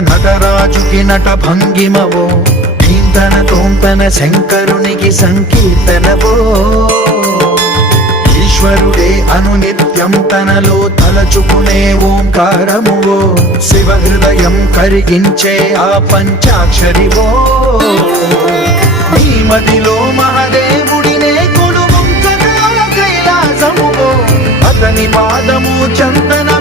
నటరాజుకి నట భంగిమవో, కీర్తన తోంతన శంకరునికి సంకీర్తనవో. ఈశ్వరుడే అనునిత్యం తనలో తలచుకునే ఓంకారమువో, శివ హృదయం కరిగించే ఆ పంచాక్షరివో. నీ మదిలో మహాదేవుడినే కొలువుంచగా కైలాసమువో, అతని పాదము చందన